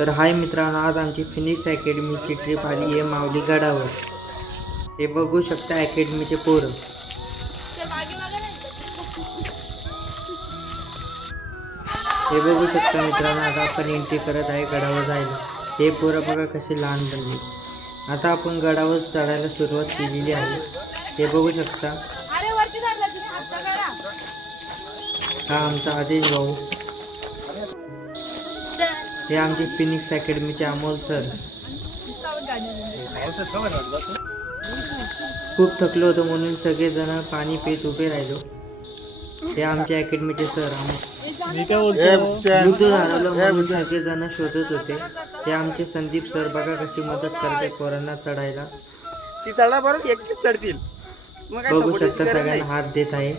तर हाय मित्रांनो, आज आमची फिनिक्स अकॅडमीची ट्रिप आली आहे माऊली गडावर. हे बघू शकता अकॅडमीचे पोरं. हे बघू शकता मित्रांनो, आता आपण एंट्री करत आहे गडावर जायला. हे पोरं बघा कसे लहान बनले. आता आपण गडावर चढायला सुरुवात केलेली आहे. हे बघू शकता, हा आमचा आदेश भाऊ. हे आमचे फिनिक्स अकॅडमीचे अमोल सर. खूप थकलो होतो म्हणून सगळेजण पाणी पित उभे राहिलो. हे आमचे अकॅडमीचे सर. ऋतू हरवलं म्हणून सगळेजण शोधत होते. हे आमचे संदीप सर. बघा कशी मदत करते पोरांना चढायला. बघू शकता सगळ्यांना हात देत आहे.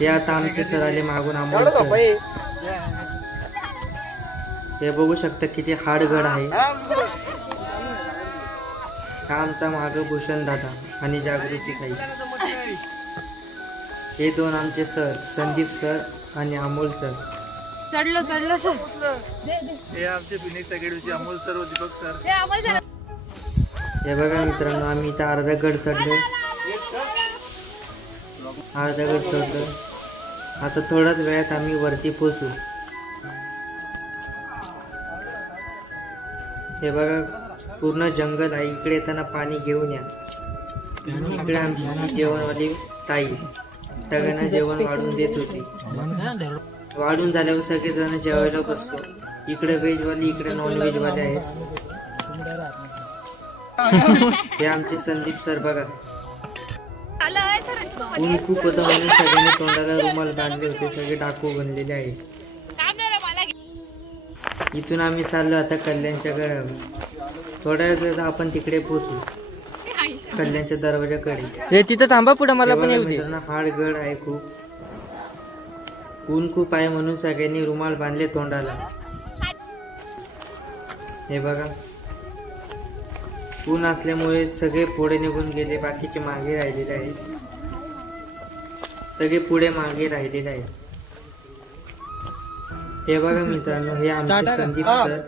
हे आता आमचे सर आले मागून अमोल सर. हे बघू शकता किती हार्ड गड आहे. हा आमचा माग भूषण दादा आणि जागृती ताई. हे दोन आमचे सर, संदीप सर आणि अमोल सर. चढलो सर. हे आमचे फिनिक्स अकॅडमीचे अमोल सर व दीपक सर. हे बघा मित्रांनो, आम्ही इथं अर्धा गड चढलो. आता थोड्याच वेळात आम्ही वरती पोहोचू. हे बघा पूर्ण जंगल आहे. इकडे येताना पाणी घेऊन या. इकडे आमची जेवणवाली ताई सगळ्यांना जेवण वाढून देत होती. वाढून झाल्यावर सगळेजण जेवायला बसतो. इकडे व्हेजवाली, इकडे नॉन व्हेजवाले आहेत. हे आमचे संदीप सर. बघा ऊन खूप होतं म्हणून सगळ्यांनी तोंडाला रुमाल बांधले होते. सगळे डाकू बनलेले आहेत. इथून आम्ही चाललो आता कल्याणच्या गडावर. थोड्या वेळात आपण तिकडे पोहोचू, कल्याणच्या दरवाजाकडे. हे तिथं थांबा, पुढे मला पण येऊ दे. हार्ड गड आहे खूप. ऊन खूप आहे म्हणून सगळ्यांनी रुमाल बांधले तोंडाला. हे बघा ऊन असल्यामुळे सगळे पुढे निघून गेले, बाकीचे मागे राहिलेले आहेत. सगळे पुढे मागे राहिलेले आहेत. हे बघा मित्रांनो, हे आमचे संदीप सर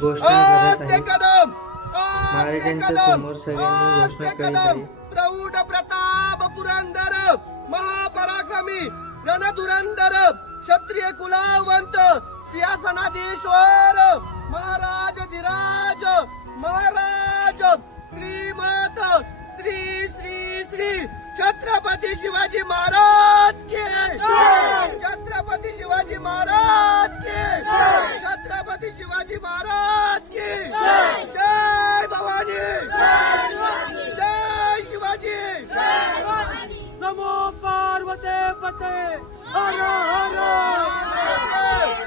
घोषणा करत आहेत. महाराजांच्या समोर सगळ्यांनी घोषणा करीत आहे. प्रौढ प्रताप पुरंदर महापराक्रमी रणधुरंदर क्षत्रिय कुलावंत सिंहासनाधीश्वर महाराज धीराज महाराज श्रीमत श्री श्री श्री छत्रपती शिवाजी महाराज के. छत्रपती शिवाजी महाराज के. छत्रपती शिवाजी महाराज के. जय भवानी. जय शिवाजी. नमो पार्वते पते. हर हर हर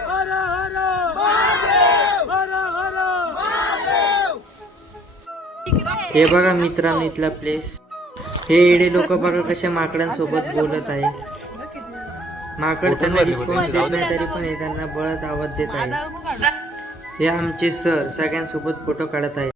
हर हर हर. हे बघा मित्रांनो इथला प्लेस. हे येडे लोक बघा कशा माकडांसोबत बोलत आहे. माकड त्यांना रिस्पॉन्स देत नाही तरी पण हे त्यांना बळच आवाज देत आहे. हे आमचे सर सगळ्यांसोबत फोटो काढत आहे.